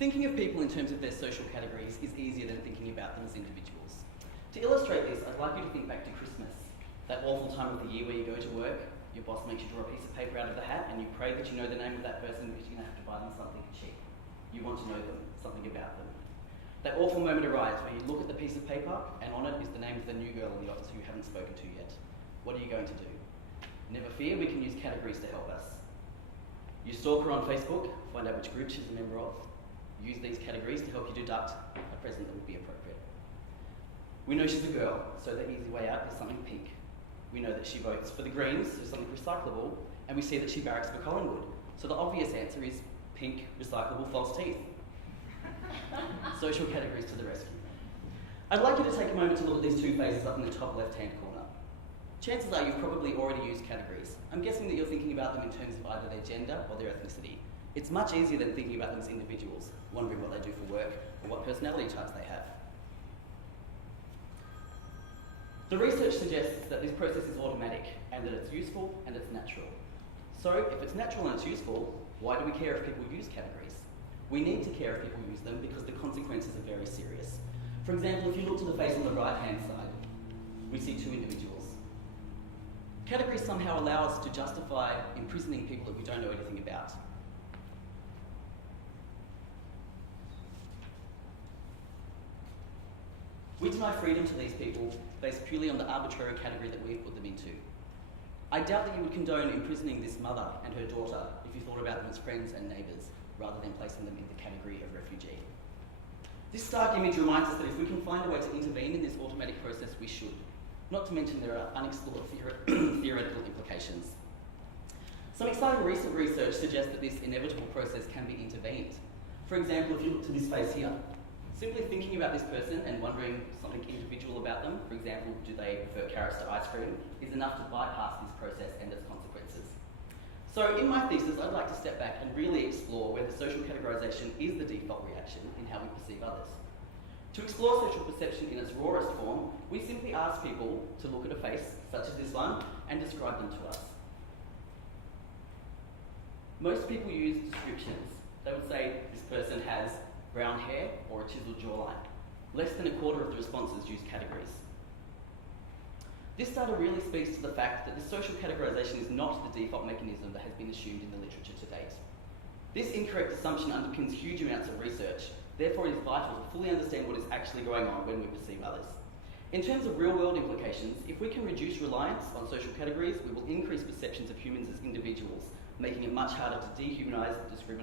Thinking of people in terms of their social categories is easier than thinking about them as individuals. To illustrate this, I'd like you to think back to Christmas, that awful time of the year where you go to work, your boss makes you draw a piece of paper out of the hat, and you pray that you know the name of that person because you're going to have to buy them something cheap. You want to know them, something about them. That awful moment arrives where you look at the piece of paper, and on it is the name of the new girl in the office who you haven't spoken to yet. What are you going to do? Never fear, we can use categories to help us. You stalk her on Facebook, find out which group she's a member of. Use these categories to help you deduct a present that would be appropriate. We know she's a girl, so the easy way out is something pink. We know that she votes for the Greens, so something recyclable, and we see that she barracks for Collingwood. So the obvious answer is pink, recyclable, false teeth. Social categories to the rescue. I'd like you to take a moment to look at these two faces up in the top left-hand corner. Chances are you've probably already used categories. I'm guessing that you're thinking about them in terms of either their gender or their ethnicity. It's much easier than thinking about them as individuals, wondering what they do for work or what personality types they have. The research suggests that this process is automatic and that it's useful and it's natural. So if it's natural and it's useful, why do we care if people use categories? We need to care if people use them because the consequences are very serious. For example, if you look to the face on the right-hand side, we see two individuals. Categories somehow allow us to justify imprisoning people that we don't know anything about. We deny freedom to these people based purely on the arbitrary category that we've put them into. I doubt that you would condone imprisoning this mother and her daughter if you thought about them as friends and neighbours, rather than placing them in the category of refugee. This stark image reminds us that if we can find a way to intervene in this automatic process, we should. Not to mention there are unexplored theoretical implications. Some exciting recent research suggests that this inevitable process can be intervened. For example, if you look to this face here, simply thinking about this person and wondering something individual about them, for example, do they prefer carrots to ice cream, is enough to bypass this process and its consequences. So in my thesis, I'd like to step back and really explore whether social categorisation is the default reaction in how we perceive others. To explore social perception in its rawest form, we simply ask people to look at a face, such as this one, and describe them to us. Most people use descriptions. They would say this person has brown hair or a chiseled jawline. Less than a quarter of the responses use categories. This data really speaks to the fact that the social categorisation is not the default mechanism that has been assumed in the literature to date. This incorrect assumption underpins huge amounts of research. Therefore, it is vital to fully understand what is actually going on when we perceive others. In terms of real-world implications, if we can reduce reliance on social categories, we will increase perceptions of humans as individuals, making it much harder to dehumanise, discriminate,